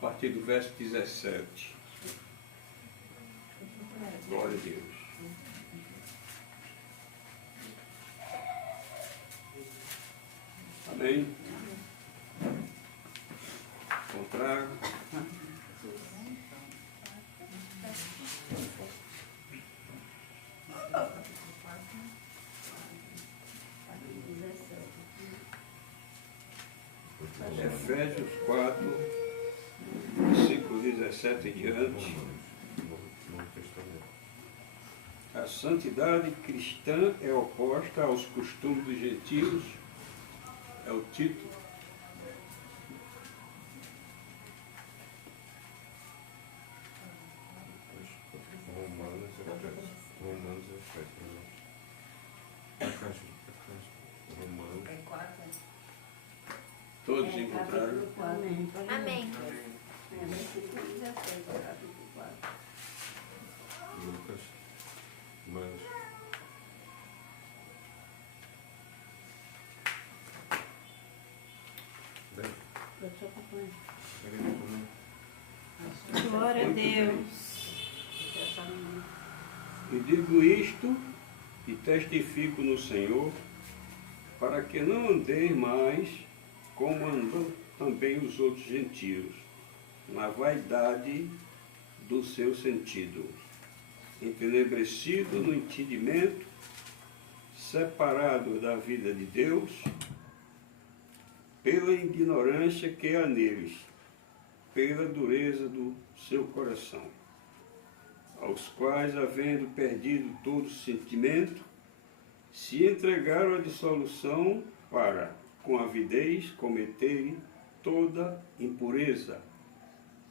partir do verso 17. Glória a Deus. Amém? Contrário. Efésios 4, versículo 17 em diante. A santidade cristã é oposta aos costumes dos gentios. É o título. Todos encontraram? Amém. Lucas, mas Glória a Deus. E digo isto e testifico no Senhor, para que não andeis mais como andam também os outros gentios, na vaidade do seu sentido, entenebrecido no entendimento, separado da vida de Deus, pela ignorância que há neles, pela dureza do seu coração, aos quais, havendo perdido todo sentimento, se entregaram à dissolução para, com avidez, cometerem toda impureza.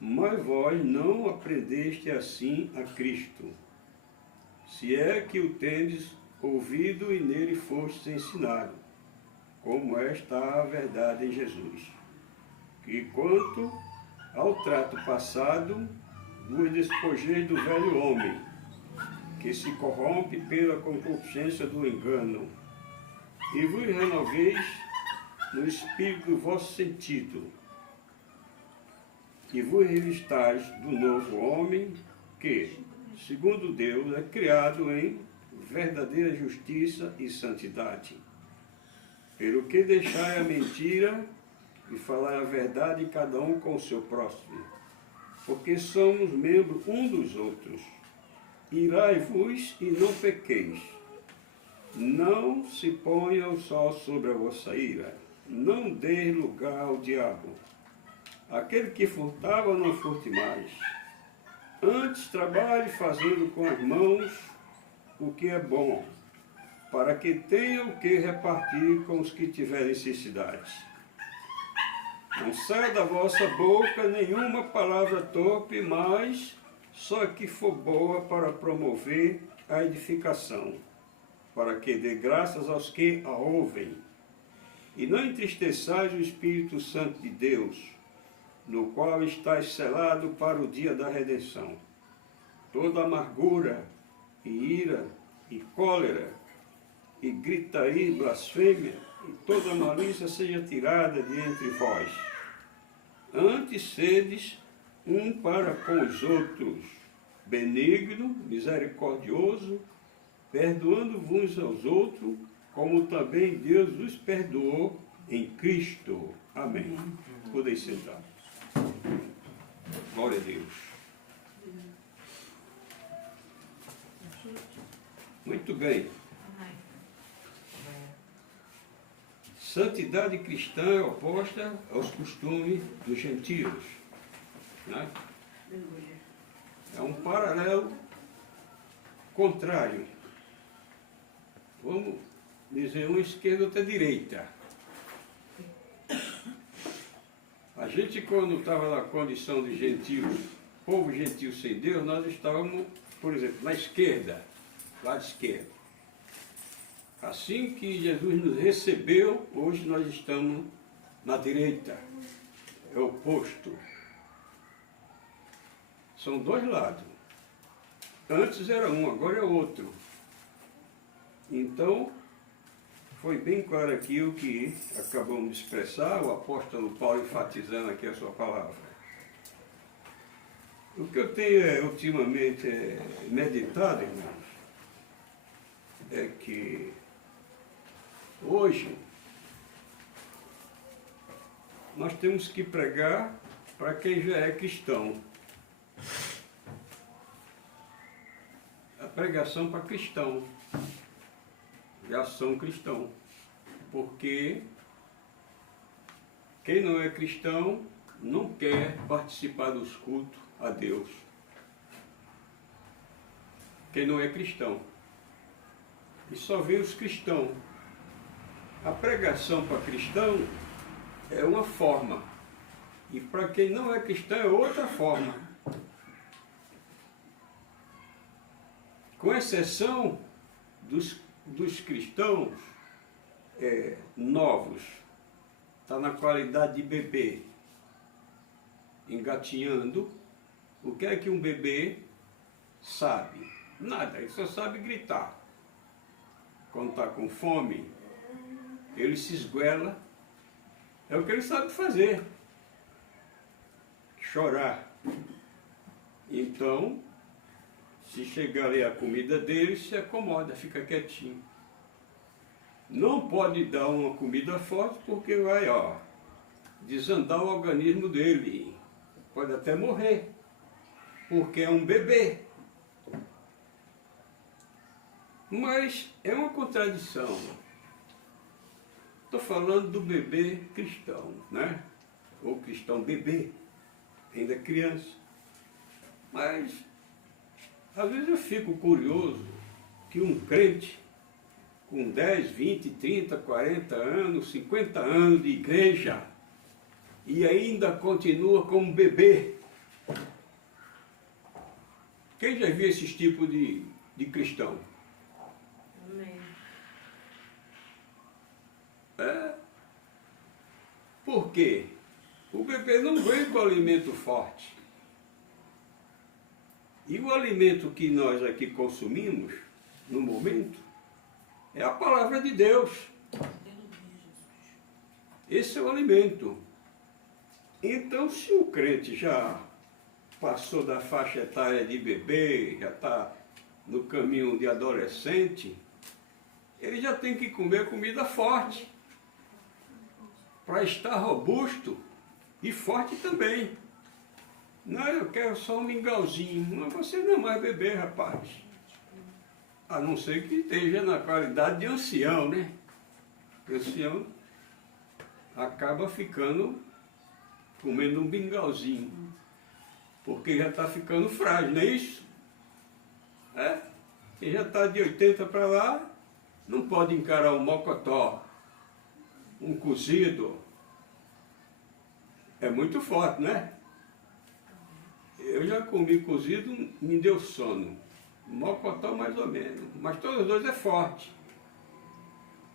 Mas vós não aprendeste assim a Cristo, se é que o tendes ouvido e nele fostes ensinado, como está a verdade em Jesus. Que quanto ao trato passado, vos despojeis do velho homem, que se corrompe pela concupiscência do engano, e vos renoveis no espírito do vosso sentido, e vos revistais do novo homem, que, segundo Deus, é criado em verdadeira justiça e santidade. Pelo que deixai a mentira e falai a verdade, cada um com o seu próximo, porque somos membros um dos outros. Irai-vos e não pequeis. Não se ponha o sol sobre a vossa ira. Não dê lugar ao diabo. Aquele que furtava, não furte mais. Antes trabalhe fazendo com as mãos o que é bom, para que tenha o que repartir com os que tiverem necessidade. Não saia da vossa boca nenhuma palavra torpe, mas só que for boa para promover a edificação, para que dê graças aos que a ouvem. E não entristeçais o Espírito Santo de Deus, no qual estáis selado para o dia da redenção. Toda amargura, e ira, e cólera, e gritaria, e blasfêmia, e toda malícia seja tirada de entre vós. Antes sedes um para com os outros, benigno, misericordioso, perdoando-vos aos outros, como também Deus vos perdoou em Cristo. Amém. Podem sentar. Glória a Deus. Muito bem. Santidade cristã é oposta aos costumes dos gentios, né? É um paralelo contrário. Vamos dizer, uma esquerda e outra direita. A gente, quando estava na condição de gentios, povo gentio sem Deus, nós estávamos, por exemplo, na esquerda, lado esquerdo. Assim que Jesus nos recebeu, hoje nós estamos na direita. É o oposto. São dois lados. Antes era um, agora é outro. Então, foi bem claro aqui o que acabamos de expressar, o apóstolo Paulo enfatizando aqui a sua palavra. O que eu tenho ultimamente meditado, irmãos, é que hoje nós temos que pregar para quem já é cristão. A pregação para cristão. Já são cristão. Porque quem não é cristão não quer participar dos cultos a Deus. Quem não é cristão. E só vê os cristãos. A pregação para cristão é uma forma. E para quem não é cristão é outra forma. Com exceção dos cristãos novos. Está na qualidade de bebê. Engatinhando. O que é que um bebê sabe? Nada, ele só sabe gritar. Quando está com fome, ele se esguela. É o que ele sabe fazer. Chorar. Então, se chegar ali a comida dele, se acomoda, fica quietinho. Não pode dar uma comida forte porque vai, desandar o organismo dele. Pode até morrer, porque é um bebê. Mas é uma contradição. Estou falando do bebê cristão, né? Ou cristão bebê, ainda criança. Mas, às vezes eu fico curioso que um crente com 10, 20, 30, 40 anos, 50 anos de igreja e ainda continua como bebê. Quem já viu esses tipos de cristão? Amém. Por quê? O bebê não vem com alimento forte. E o alimento que nós aqui consumimos, no momento, é a palavra de Deus. Esse é o alimento. Então, se o crente já passou da faixa etária de bebê, já está no caminho de adolescente, ele já tem que comer comida forte, para estar robusto e forte também. Não, eu quero só um mingauzinho. Mas você não é mais bebê, rapaz. A não ser que esteja na qualidade de ancião, né? O ancião acaba ficando comendo um mingauzinho. Porque já está ficando frágil, não é isso? Quem já está de 80 para lá, não pode encarar um mocotó, um cozido. É muito forte, né? Eu já comi cozido, me deu sono. Mocotó mais ou menos, mas todos os dois é forte.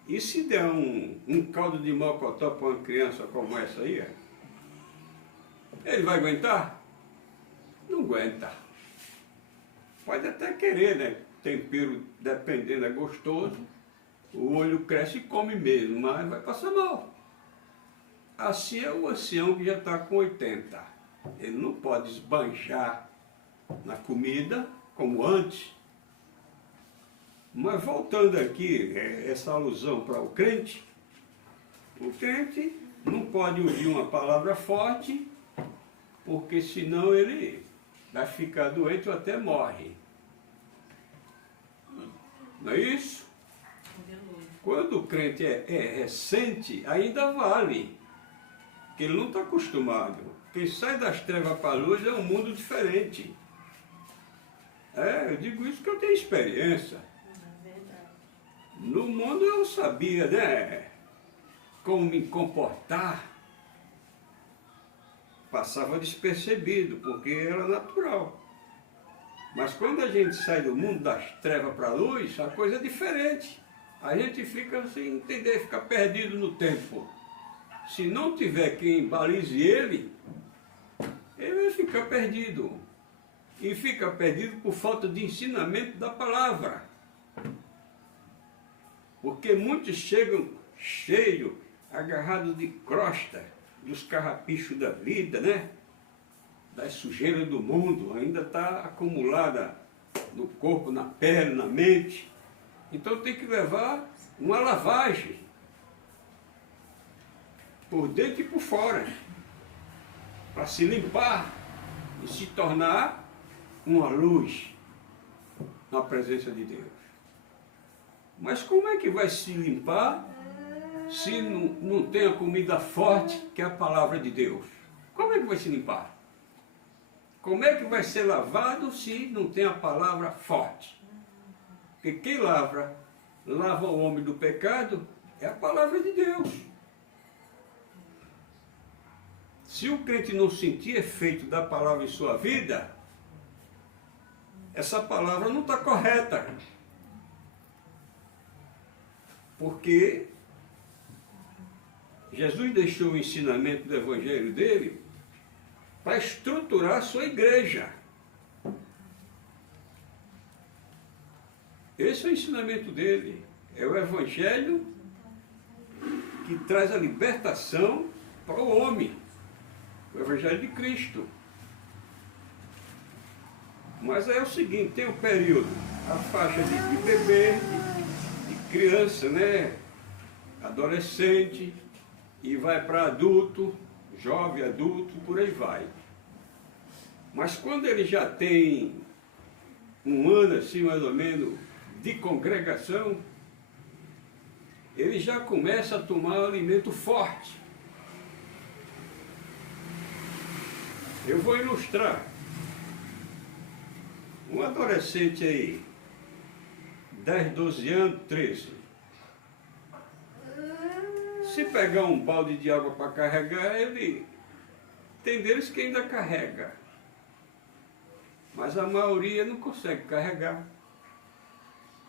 E se der um caldo de mocotó para uma criança como essa aí, ele vai aguentar? Não aguenta. Pode até querer, né? Tempero, dependendo, é gostoso. O olho cresce e come mesmo, mas vai passar mal. Assim é o ancião que já está com 80. Ele não pode esbanjar na comida como antes. Mas voltando aqui, essa alusão para o crente não pode ouvir uma palavra forte, porque senão ele vai ficar doente ou até morre. Não é isso? Quando o crente é recente, ainda vale, porque ele não está acostumado. Quem sai das trevas para a luz é um mundo diferente. Eu digo isso porque eu tenho experiência. No mundo eu sabia, né, como me comportar. Passava despercebido, porque era natural. Mas quando a gente sai do mundo das trevas para a luz, a coisa é diferente. A gente fica sem entender, fica perdido no tempo. Se não tiver quem balize ele vai ficar perdido. E fica perdido por falta de ensinamento da palavra. Porque muitos chegam cheios, agarrados de crosta, dos carrapichos da vida, né? das sujeiras do mundo, ainda está acumulada no corpo, na pele, na mente. Então tem que levar uma lavagem, por dentro e por fora, para se limpar e se tornar uma luz na presença de Deus. Mas como é que vai se limpar se não tem a comida forte, que é a palavra de Deus? Como é que vai se limpar? Como é que vai ser lavado se não tem a palavra forte? Porque quem lava o homem do pecado é a palavra de Deus. Se o crente não sentir efeito da palavra em sua vida, essa palavra não está correta. Porque Jesus deixou o ensinamento do evangelho dele para estruturar a sua igreja. Esse é o ensinamento dele. É o evangelho que traz a libertação para o homem. O evangelho de Cristo. Mas é o seguinte, tem um período, a faixa de bebê, de criança, né? Adolescente, e vai para adulto, jovem, adulto, por aí vai. Mas quando ele já tem um ano, assim, mais ou menos, de congregação, ele já começa a tomar um alimento forte. Eu vou ilustrar. Um adolescente aí, 10, 12 anos, 13. Se pegar um balde de água para carregar, ele tem deles que ainda carrega. Mas a maioria não consegue carregar.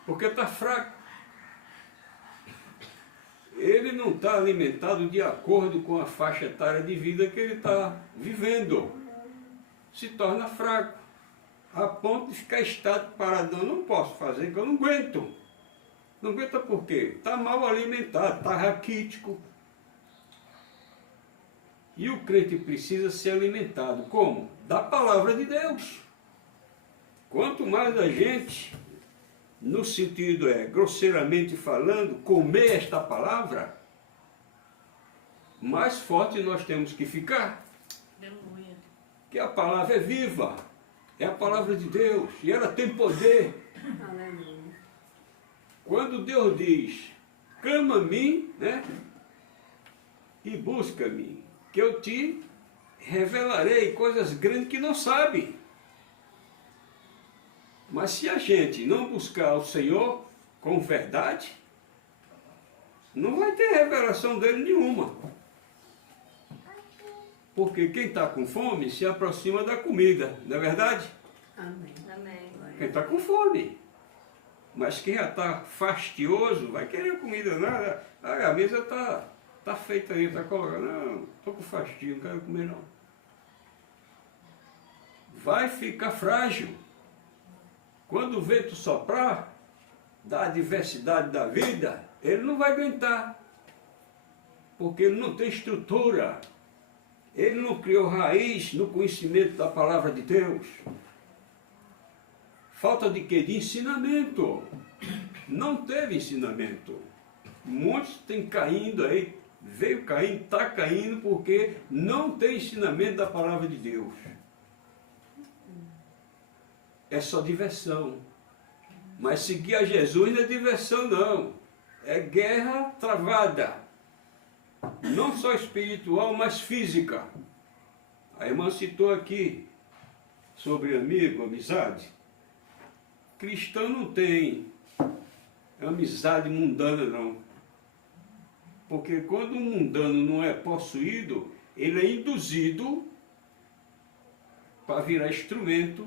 Porque está fraco. Ele não está alimentado de acordo com a faixa etária de vida que ele está vivendo. Se torna fraco. A ponto de ficar estático, paradão. Não posso fazer, que eu não aguento. Não aguenta por quê? Está mal alimentado, está raquítico. E o crente precisa ser alimentado. Como? Da palavra de Deus. Quanto mais a gente, no sentido grosseiramente falando, comer esta palavra, mais forte nós temos que ficar. Aleluia. Que a palavra é viva. É a palavra de Deus. E ela tem poder. Aleluia. Quando Deus diz, clama a mim, né? E busca-me, que eu te revelarei coisas grandes que não sabe. Mas se a gente não buscar o Senhor com verdade, não vai ter revelação dele nenhuma. Porque quem está com fome se aproxima da comida, não é verdade? Amém. Amém. Quem está com fome. Mas quem já está fastioso vai querer comida, nada. A mesa está feita aí, está colocada. Não, estou com fastio, não quero comer não. Vai ficar frágil. Quando o vento soprar, da adversidade da vida, ele não vai aguentar. Porque ele não tem estrutura. Ele não criou raiz no conhecimento da palavra de Deus. Falta de quê? De ensinamento. Não teve ensinamento. Muitos têm caindo aí, veio caindo, está caindo, porque não tem ensinamento da palavra de Deus. É só diversão. Mas seguir a Jesus não é diversão, não. É guerra travada. Não só espiritual, mas física. A irmã citou aqui sobre amigo, amizade. Cristão não tem amizade mundana, não. Porque quando o mundano não é possuído, ele é induzido para virar instrumento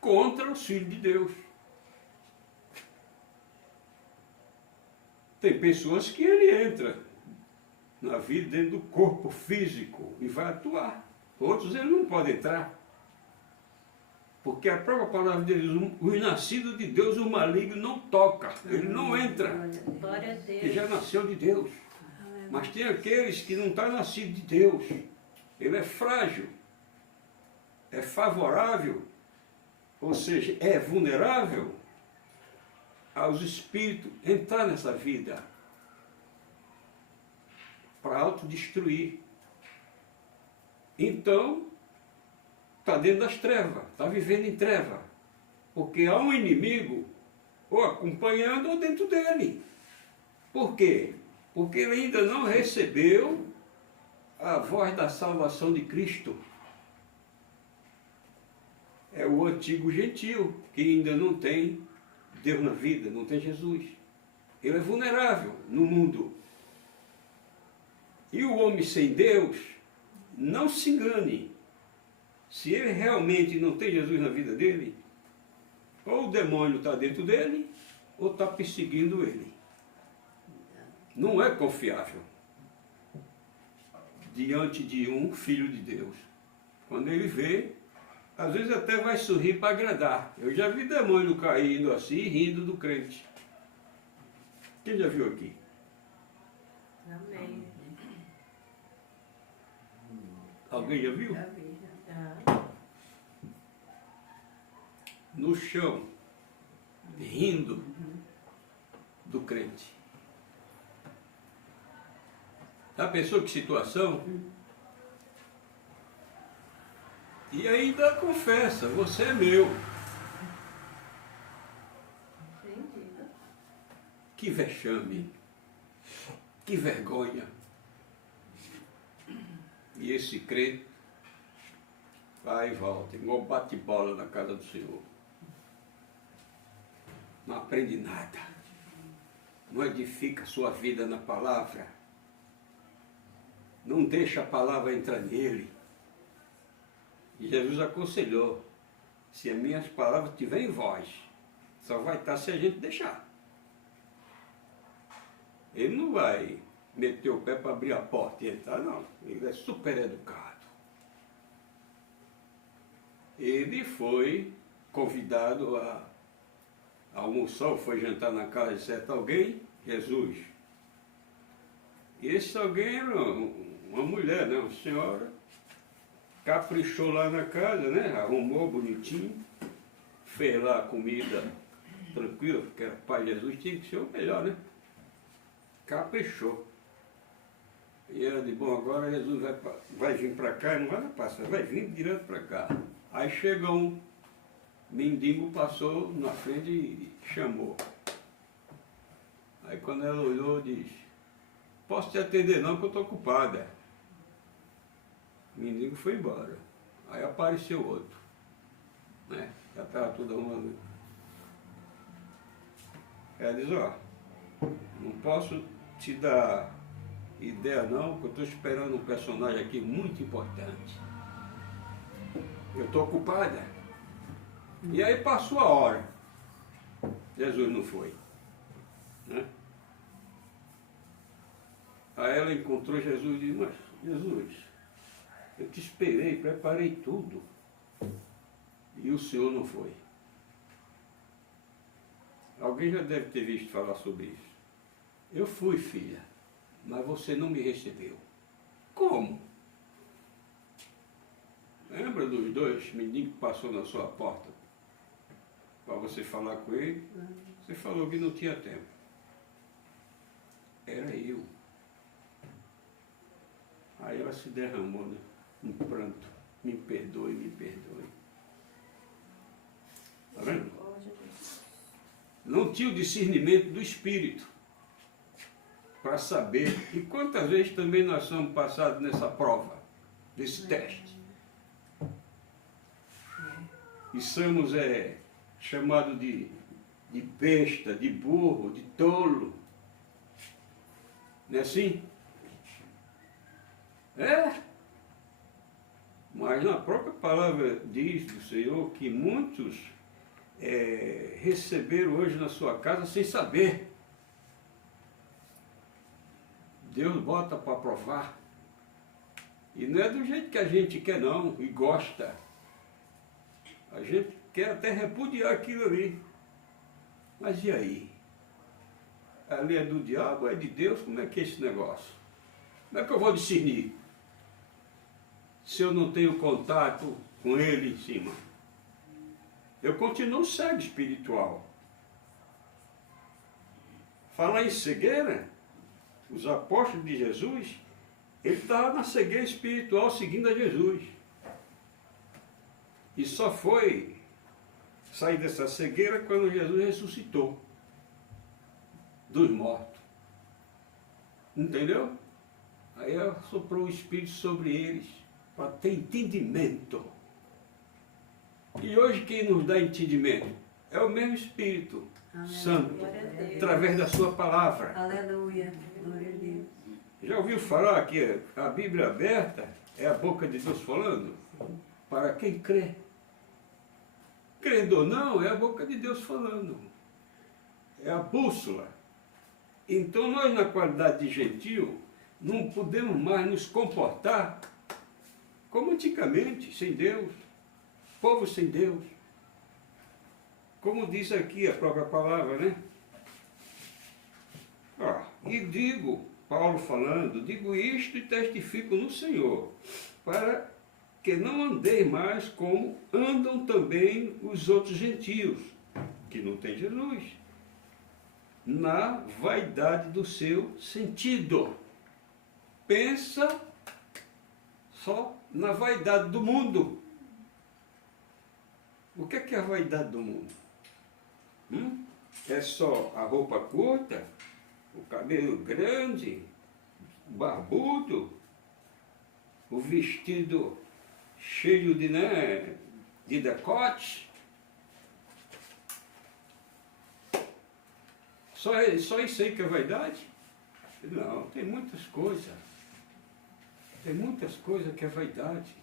contra os filhos de Deus. Tem pessoas que ele entra na vida dentro do corpo físico e vai atuar. Outros ele não pode entrar. Porque a própria palavra de Deus, os nascidos de Deus, o maligno não toca, ele não entra. Glória a Deus. Ele já nasceu de Deus. Mas tem aqueles que não estão nascidos de Deus. Ele é frágil. é favorável, ou seja, é vulnerável aos espíritos entrar nessa vida para autodestruir. Então, está dentro das trevas, está vivendo em treva, porque há um inimigo ou acompanhando ou dentro dele. Por quê? Porque ele ainda não recebeu a voz da salvação de Cristo. É o antigo gentio, que ainda não tem Deus na vida, não tem Jesus. Ele é vulnerável no mundo. E o homem sem Deus, não se engane. Se ele realmente não tem Jesus na vida dele, ou o demônio está dentro dele, ou está perseguindo ele. Não é confiável diante de um filho de Deus. Quando ele vê, às vezes até vai sorrir para agradar. Eu já vi demônio caindo assim, rindo do crente. Quem já viu aqui? Amém. Alguém já viu? Já vi, já. No chão, rindo do crente. Já pensou que situação? E ainda confessa, você é meu. Entendi. Que vexame, que vergonha. E esse crente vai e volta, igual bate-bola na casa do Senhor. Não aprende nada. Não edifica a sua vida na palavra. Não deixa a palavra entrar nele. E Jesus aconselhou, se as minhas palavras estiverem em vós, só vai estar se a gente deixar. Ele não vai meter o pé para abrir a porta e entrar, não. Ele é super educado. Ele foi convidado a almoçar, ou foi jantar na casa de certo alguém, Jesus. E esse alguém era uma mulher, né? Uma senhora, caprichou lá na casa, né? Arrumou bonitinho, fez lá a comida tranquila, porque era Pai Jesus, tinha que ser o melhor, né? Caprichou. E ela disse, bom, agora Jesus vai vir para cá e não vai passar, vai vir direto para cá. Aí chegou um mendigo, passou na frente e chamou. Aí quando ela olhou, disse, posso te atender não, que eu estou ocupada. O mendigo foi embora. Aí apareceu outro. Né? Já estava tudo arrumado. Ela diz, ó, não posso te dar ideia não, porque eu estou esperando um personagem aqui muito importante. Eu estou ocupada. E aí passou a hora. Jesus não foi. Né? Aí ela encontrou Jesus e disse, mas Jesus, eu te esperei, preparei tudo. E o Senhor não foi. Alguém já deve ter visto falar sobre isso. Eu fui, filha, mas você não me recebeu. Como? Lembra dos dois mendigos que passou na sua porta para você falar com ele? Você falou que não tinha tempo. Era eu. Aí ela se derramou, né? Um pranto. Me perdoe, me perdoe. Está vendo? Não tinha o discernimento do Espírito para saber. E quantas vezes também nós somos passados nessa prova, nesse teste. E somos chamados de besta, de burro, de tolo. Não é assim? É. Mas na própria palavra diz do Senhor que muitos receberam hoje na sua casa sem saber. Deus bota para provar. E não é do jeito que a gente quer não, e gosta. A gente quer até repudiar aquilo ali. Mas e aí? Ali é do diabo, é de Deus? Como é que é esse negócio? Como é que eu vou discernir? Se eu não tenho contato com ele em cima. Eu continuo cego espiritual. Falar em cegueira, os apóstolos de Jesus, ele estava na cegueira espiritual seguindo a Jesus. E só foi sair dessa cegueira quando Jesus ressuscitou dos mortos. Entendeu? Aí soprou o Espírito sobre eles para ter entendimento. E hoje quem nos dá entendimento? É o mesmo Espírito Santo, Glória a Deus. através da sua palavra. Aleluia. Glória a Deus. Já ouviu falar que a Bíblia aberta é a boca de Deus falando? Para quem crê. Crendo ou não, é a boca de Deus falando. É a bússola. Então nós, na qualidade de gentil, não podemos mais nos comportar como antigamente, sem Deus. Povo sem Deus. Como diz aqui a própria palavra, né? E digo, Paulo falando, digo isto e testifico no Senhor, para que não andeis mais como andam também os outros gentios, que não têm Jesus, na vaidade do seu sentido. Pensa só na vaidade do mundo. O que é a vaidade do mundo? É só a roupa curta, o cabelo grande, barbudo, o vestido cheio de decote. Só isso aí que é vaidade? Não, tem muitas coisas. Tem muitas coisas que é vaidade.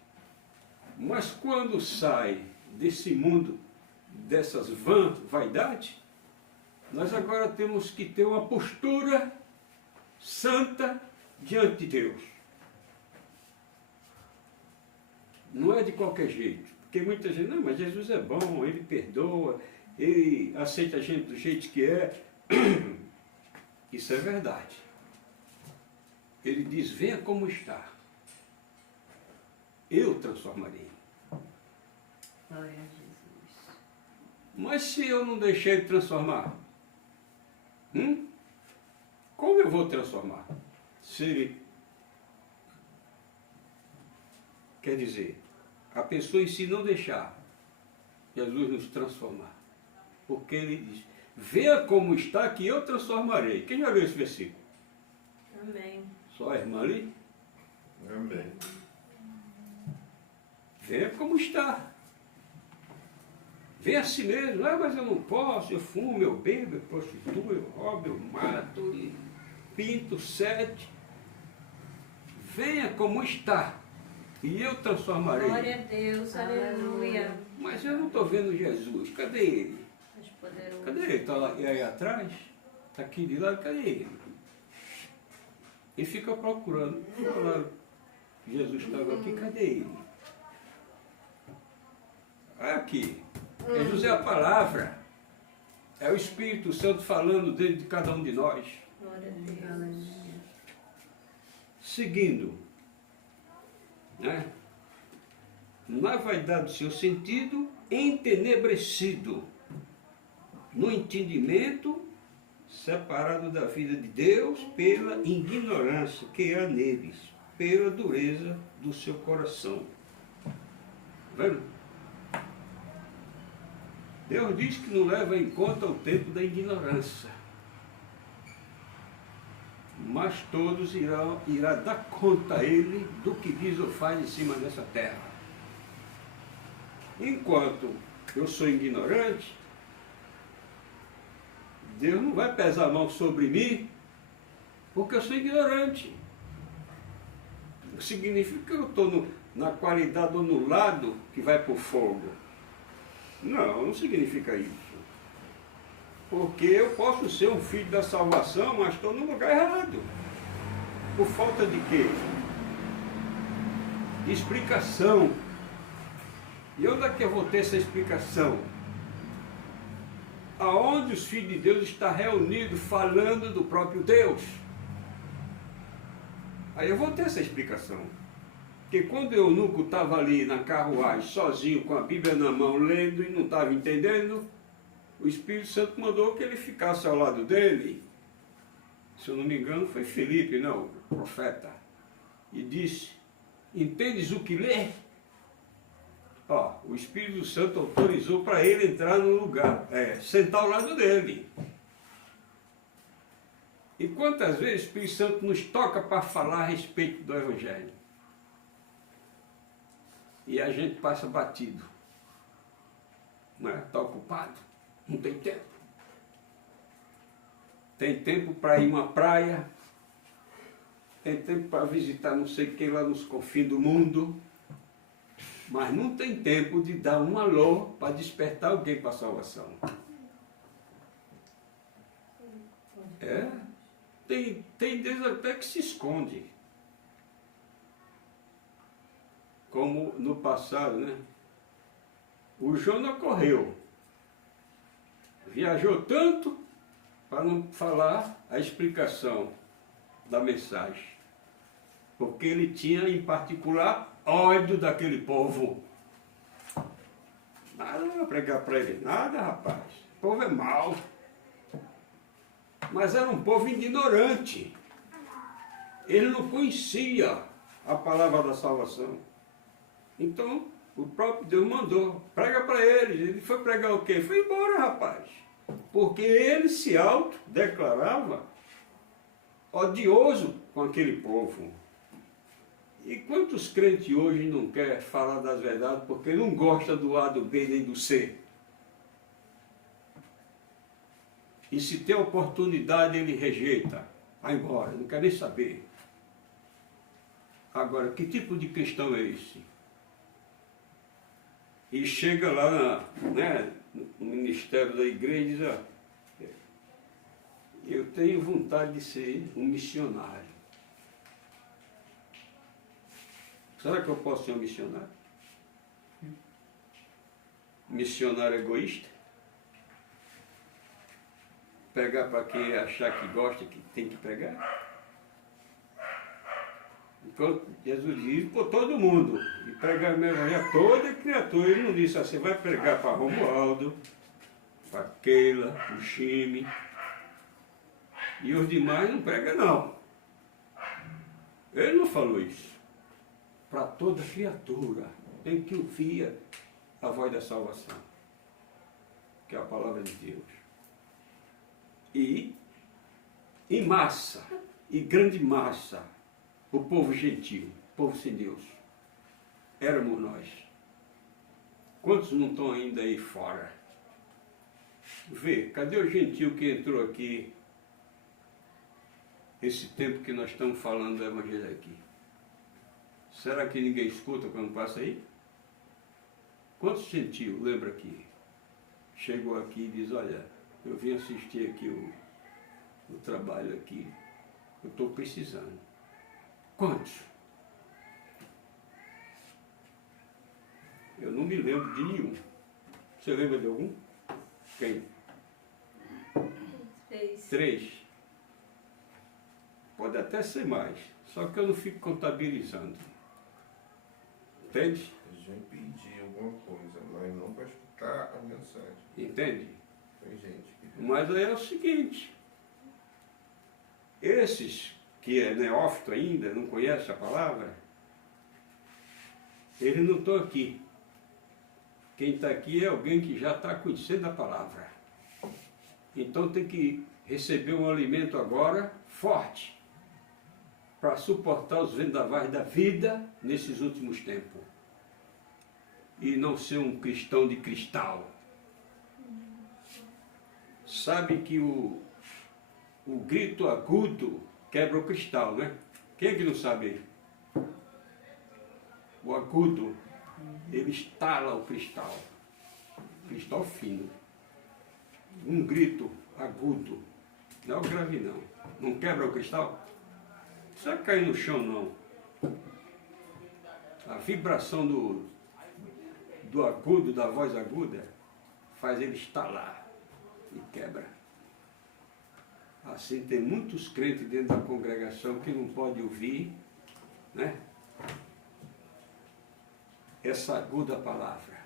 Mas quando sai desse mundo, dessas vaidades, nós agora temos que ter uma postura santa diante de Deus. Não é de qualquer jeito. Porque muita gente, não, mas Jesus é bom, ele perdoa, ele aceita a gente do jeito que é. Isso é verdade. Ele diz, venha como está. Eu transformarei. Glória a Jesus. Mas se eu não deixei ele transformar, como eu vou transformar? Se ele... Quer dizer, a pessoa em si não deixar Jesus nos transformar. Porque ele diz, veja como está que eu transformarei. Quem já leu esse versículo? Amém. Só a irmã ali? Amém. Veja como está. Vê a si mesmo, mas eu não posso, eu fumo, eu bebo, eu prostituo, eu roubo, eu mato, e pinto, sete. Venha como está, e eu transformarei. Glória a Deus, aleluia. Mas eu não estou vendo Jesus, cadê ele? Deus poderoso. Cadê ele? Está lá e aí atrás? Está aqui de lado, cadê ele? E fica procurando. Fala, Jesus estava aqui, cadê ele? Olha aqui. Jesus é a palavra. É o Espírito Santo falando dentro de cada um de nós. Glória a Deus. Aleluia. Seguindo, né? Na vaidade do seu sentido, entenebrecido, no entendimento, separado da vida de Deus pela ignorância que há neles, pela dureza do seu coração. Vendo? Deus diz que não leva em conta o tempo da ignorância. Mas todos irá dar conta a ele do que diz ou faz em cima dessa terra. Enquanto eu sou ignorante, Deus não vai pesar a mão sobre mim, porque eu sou ignorante. Significa que eu estou na qualidade ou no lado que vai para o fogo. Não, não significa isso. Porque eu posso ser um filho da salvação, mas estou no lugar errado. Por falta de quê? De explicação. E onde é que eu vou ter essa explicação? Aonde os filhos de Deus estão reunidos falando do próprio Deus. Aí eu vou ter essa explicação. que quando o eunuco estava ali na carruagem, sozinho, com a Bíblia na mão, lendo e não estava entendendo, o Espírito Santo mandou que ele ficasse ao lado dele. Se eu não me engano, foi Filipe, não, o profeta. E disse, entendes o que lê? Ó, o Espírito Santo autorizou para ele entrar no lugar, sentar ao lado dele. E quantas vezes o Espírito Santo nos toca para falar a respeito do Evangelho? E a gente passa batido. Não é? Está ocupado, não tem tempo. Tem tempo para ir a uma praia, tem tempo para visitar não sei quem lá nos confins do mundo, mas não tem tempo de dar um alô para despertar alguém para a salvação. Tem Deus até que se esconde. Como no passado, né? O Jonas correu. Viajou tanto para não falar a explicação da mensagem. Porque ele tinha, em particular, ódio daquele povo. Nada para pregar para ele, nada, rapaz. O povo é mau. Mas era um povo ignorante. Ele não conhecia a palavra da salvação. Então, o próprio Deus mandou, prega para eles. Ele foi pregar o quê? Foi embora, rapaz. Porque ele se autodeclarava odioso com aquele povo. E quantos crentes hoje não querem falar das verdades porque não gosta do A, do B nem do C? E se tem oportunidade, ele rejeita. Vai embora, não quer nem saber. Agora, que tipo de cristão é esse? E chega lá no ministério da igreja e diz, ó, eu tenho vontade de ser um missionário. Será que eu posso ser um missionário? Missionário egoísta? Pregar para quem achar que gosta, que tem que pregar? Enquanto Jesus diz para todo mundo, e pregar mesmo a toda criatura. Ele não disse assim, vai pregar para Romualdo, para Keila, para o Chime, e os demais não pregam não. Ele não falou isso. Para toda criatura tem que ouvir a voz da salvação, que é a palavra de Deus. E em massa, e grande massa, o povo gentil, o povo sem Deus, éramos nós. Quantos não estão ainda aí fora? Vê, cadê o gentil que entrou aqui, esse tempo que nós estamos falando do Evangelho aqui? Será que ninguém escuta quando passa aí? Quantos gentil lembra que chegou aqui e diz, olha, eu vim assistir aqui o trabalho aqui, eu estou precisando. Quantos? Eu não me lembro de nenhum. Você lembra de algum? Quem? 3. Pode até ser mais, só que eu não fico contabilizando. Entende? A gente pediu alguma coisa, mas não para escutar a mensagem. Entende? Foi gente que... Mas aí é o seguinte, esses que é neófito ainda, não conhece a palavra, eles não estão aqui. Quem está aqui é alguém que já está conhecendo a palavra. Então tem que receber um alimento agora forte, para suportar os vendavais da vida nesses últimos tempos. E não ser um cristão de cristal. Sabe que o grito agudo quebra o cristal, né? Quem é que não sabe? O agudo, ele estala o cristal. Cristal fino. Um grito agudo. Não é o grave não. Não quebra o cristal? Não precisa cair no chão não. A vibração do agudo, da voz aguda, faz ele estalar e quebra. Assim tem muitos crentes dentro da congregação que não podem ouvir, né? essa aguda palavra,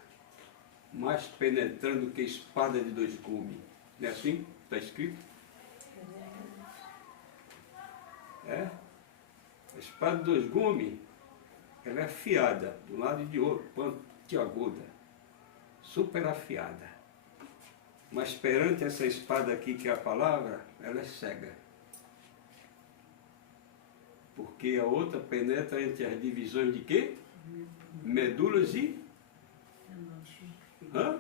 mais penetrando que espada de dois gumes. Não é assim? Está escrito? É? A espada de dois gumes, ela é afiada, do lado de outro, pontiaguda, super afiada. Mas perante essa espada aqui, que é a palavra, ela é cega. Porque a outra penetra entre as divisões de quê? Medulas e... Hã?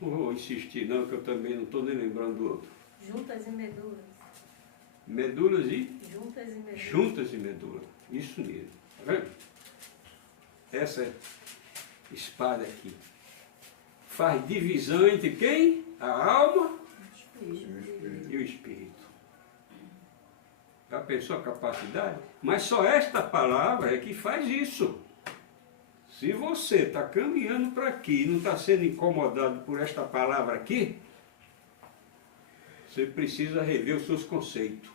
Não vou insistir não, que eu também não estou nem lembrando do outro. Juntas e medulas. Medulas e... Juntas e medulas. Juntas e medulas. Isso mesmo. Tá vendo? Essa espada aqui faz divisão entre quem? A alma e o espírito. Já pensou a capacidade? Mas só esta palavra é que faz isso. Se você está caminhando para aqui e não está sendo incomodado por esta palavra aqui, você precisa rever os seus conceitos.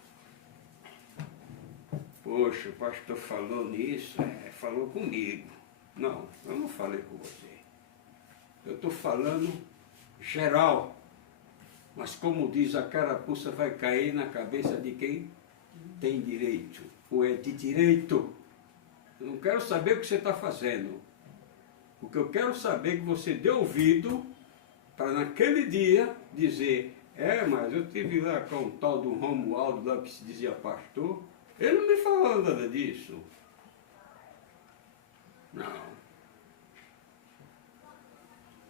Poxa, o pastor falou nisso, falou comigo. Não, eu não falei com você. Eu estou falando geral. Mas como diz, a carapuça vai cair na cabeça de quem tem direito, ou é de direito. Eu não quero saber o que você está fazendo. O que eu quero saber é que você dê ouvido para naquele dia dizer, mas eu estive lá com o tal do Romualdo, lá que se dizia pastor, ele não me falou nada disso. Não.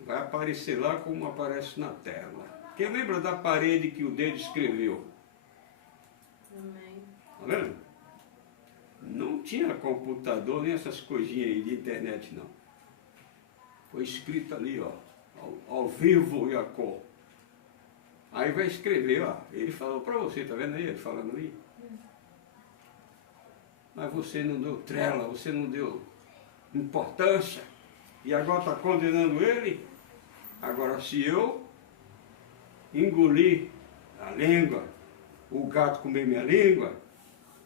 Vai aparecer lá como aparece na tela. Quem lembra da parede que o dedo escreveu? Amém. Tá vendo? Não tinha computador nem essas coisinhas aí de internet, não. Foi escrito ali, ó, ao vivo e a cor. Aí vai escrever, ó, ele falou para você, tá vendo aí, ele falando aí? Mas você não deu trela, você não deu importância, e agora está condenando ele. Agora, se eu engolir a língua, o gato comer minha língua,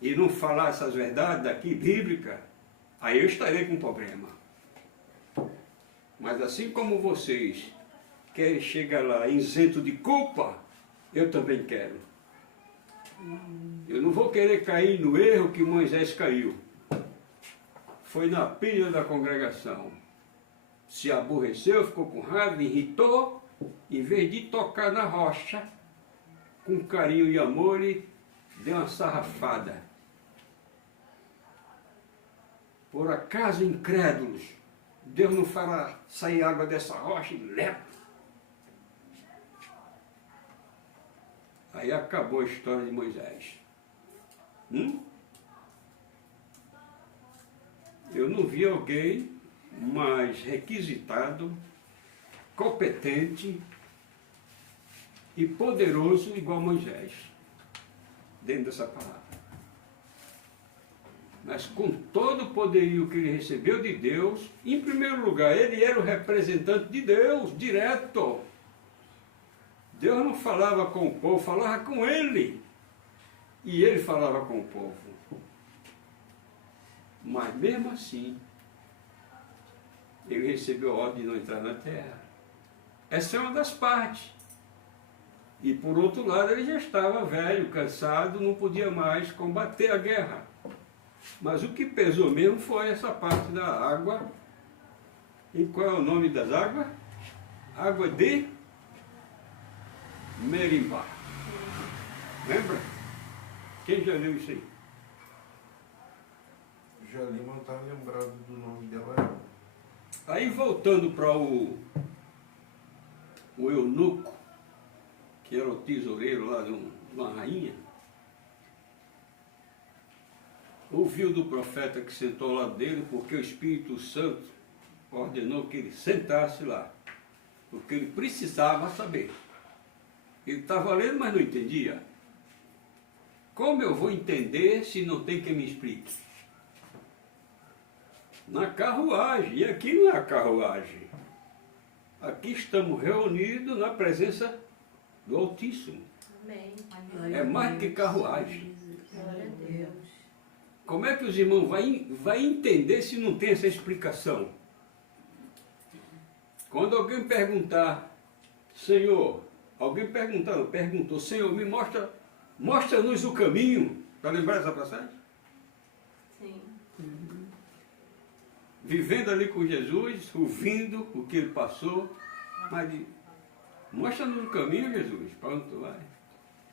e não falar essas verdades daqui, bíblica, aí eu estarei com problema. Mas assim como vocês querem chegar lá isento de culpa, eu também quero. Eu não vou querer cair no erro que Moisés caiu. Foi na pilha da congregação. Se aborreceu, ficou com raiva, irritou, em vez de tocar na rocha, com carinho e amor, ele deu uma sarrafada. Por acaso, incrédulos, Deus não fará sair água dessa rocha e leva. Aí acabou a história de Moisés. Eu não vi alguém mais requisitado, competente e poderoso igual Moisés, dentro dessa palavra. Mas com todo o poderio que ele recebeu de Deus, em primeiro lugar, ele era o representante de Deus, direto. Deus não falava com o povo, falava com ele. E ele falava com o povo. Mas mesmo assim, ele recebeu a ordem de não entrar na terra. Essa é uma das partes. E por outro lado, ele já estava velho, cansado, não podia mais combater a guerra. Mas o que pesou mesmo foi essa parte da água. E qual é o nome das águas? Água de Merimbá. Lembra? Quem já leu isso aí? Já li, mas não estava lembrado do nome dela, não. Aí voltando para o eunuco, que era o tesoureiro lá de uma rainha, ouviu do profeta que sentou ao lado dele, porque o Espírito Santo ordenou que ele sentasse lá, porque ele precisava saber. Ele estava lendo, mas não entendia. Como eu vou entender se não tem quem me explique? Na carruagem, e aqui não é a carruagem. Aqui estamos reunidos na presença do Altíssimo. Amém. É mais que carruagem. Glória a Deus. Como é que os irmãos vai entender se não tem essa explicação? Quando alguém perguntar, Senhor, perguntou, Senhor, mostra-nos o caminho. Está lembrado dessa passagem? Sim. Vivendo ali com Jesus, ouvindo o que ele passou, mas mostra-nos o caminho, Jesus, para onde tu vai.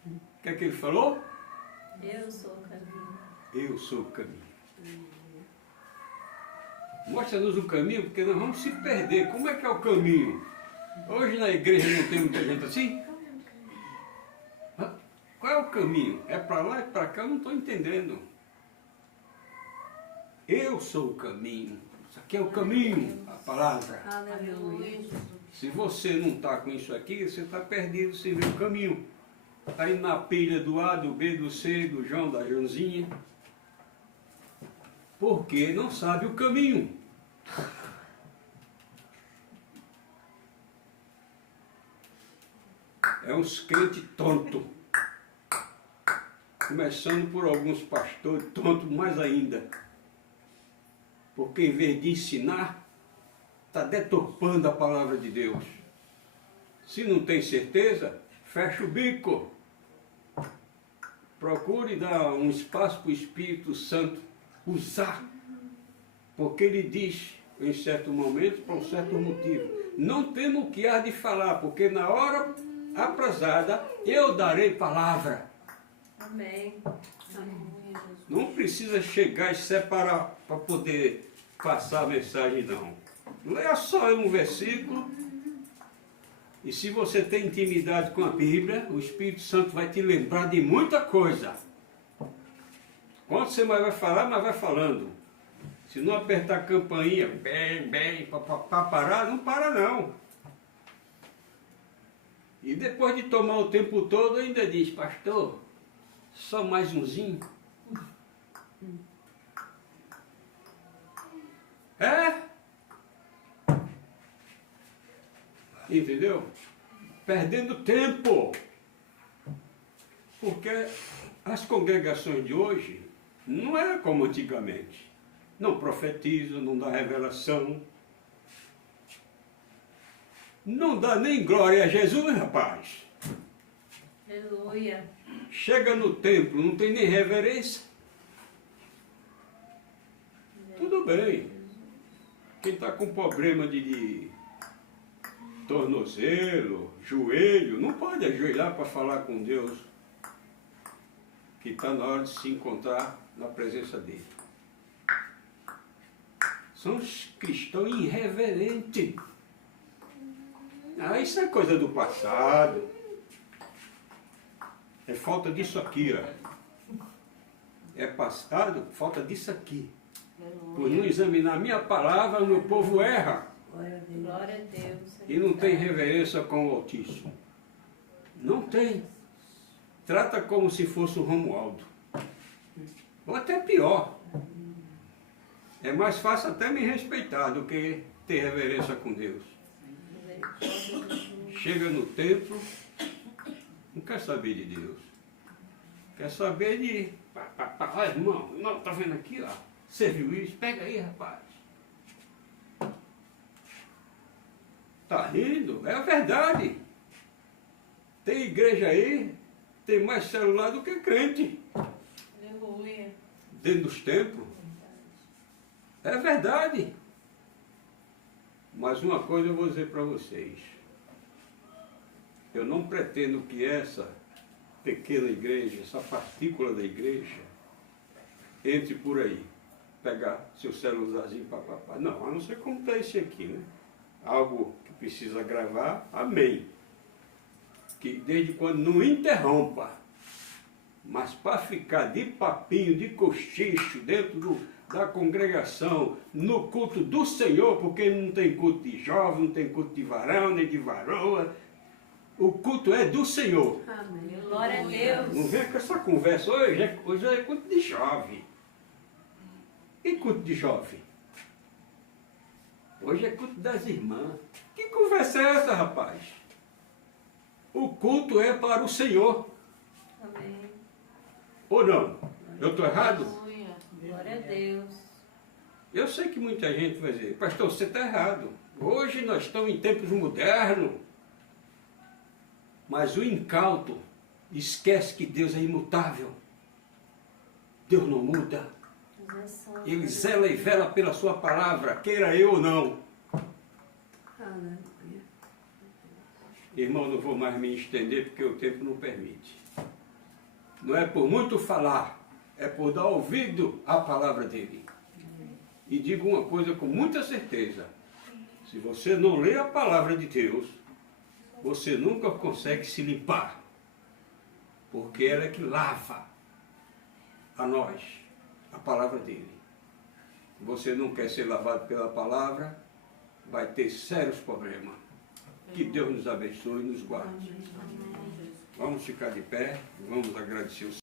O que é que ele falou? Eu sou o caminho. Eu sou o caminho. Mostra-nos o caminho, porque nós vamos se perder. Como é que é o caminho? Hoje na igreja não tem muita gente assim? Qual é o caminho? É para lá e para cá? Eu não estou entendendo. Eu sou o caminho. Isso aqui é o caminho, a palavra. Aleluia. Se você não está com isso aqui, você está perdido sem ver o caminho. Está aí na pilha do A, do B, do C, do João, da Joãozinha. Porque não sabe o caminho. É uns crentes tontos. Começando por alguns pastores tontos mais ainda. Porque em vez de ensinar, está deturpando a palavra de Deus. Se não tem certeza, fecha o bico. Procure dar um espaço para o Espírito Santo usar. Porque ele diz, em certo momento, para um certo motivo. Não temos o que há de falar, porque na hora aprazada eu darei palavra. Amém. Não precisa chegar e separar para poder passar a mensagem, não. Leia só um versículo. E se você tem intimidade com a Bíblia, o Espírito Santo vai te lembrar de muita coisa. Quando você mais vai falar, mas vai falando. Se não apertar a campainha, bem, para parar, não para não. E depois de tomar o tempo todo, ainda diz, pastor, só mais umzinho. É? Entendeu? Perdendo tempo. Porque as congregações de hoje não é como antigamente. Não profetizam, não dá revelação. Não dá nem glória a Jesus, rapaz. Aleluia. Chega no templo, não tem nem reverência. Tudo bem. Quem está com problema de tornozelo, joelho, não pode ajoelhar para falar com Deus. Que está na hora de se encontrar na presença dele. São os cristãos irreverentes. Ah, isso é coisa do passado. É falta disso aqui, ó. É passado, falta disso aqui. Por não examinar a minha palavra, o meu povo erra. Glória a Deus. E não tem reverência com o Altíssimo. Não tem. Trata como se fosse o Romualdo. Ou até pior. É mais fácil até me respeitar do que ter reverência com Deus. Chega no templo, não quer saber de Deus. Quer saber de... Olha, irmão, tá vendo aqui, ó? Você viu isso? Pega aí, rapaz. Tá rindo? É a verdade. Tem igreja aí, tem mais celular do que crente. Aleluia. Dentro dos templos. É verdade. Mas uma coisa eu vou dizer para vocês. Eu não pretendo que essa pequena igreja, essa partícula da igreja, entre por aí, pegar seu celularzinho, papapá. Não, a não ser como está esse aqui, né? Algo que precisa gravar, amém. Que desde quando não interrompa. Mas para ficar de papinho, de cochicho, dentro da congregação, no culto do Senhor, porque não tem culto de jovem, não tem culto de varão, nem de varoa. O culto é do Senhor. Amém. Glória a Deus. Não vem com essa conversa, hoje é culto de jovem. E culto de jovem? Hoje é culto das irmãs. Que conversa é essa, rapaz? O culto é para o Senhor. Amém. Ou não? Eu estou errado? Aleluia. Glória a Deus. Eu sei que muita gente vai dizer, pastor, você está errado. Hoje nós estamos em tempos modernos. Mas o incauto esquece que Deus é imutável. Deus não muda. Deus é santo. Ele zela e vela pela sua palavra, queira eu ou não. Aleluia. Irmão, não vou mais me estender porque o tempo não permite. Não é por muito falar, é por dar ouvido à palavra dele. E digo uma coisa com muita certeza. Se você não lê a palavra de Deus, você nunca consegue se limpar. Porque ela é que lava a nós, a palavra dele. Você não quer ser lavado pela palavra, vai ter sérios problemas. Que Deus nos abençoe e nos guarde. Vamos ficar de pé, vamos agradecer o Senhor.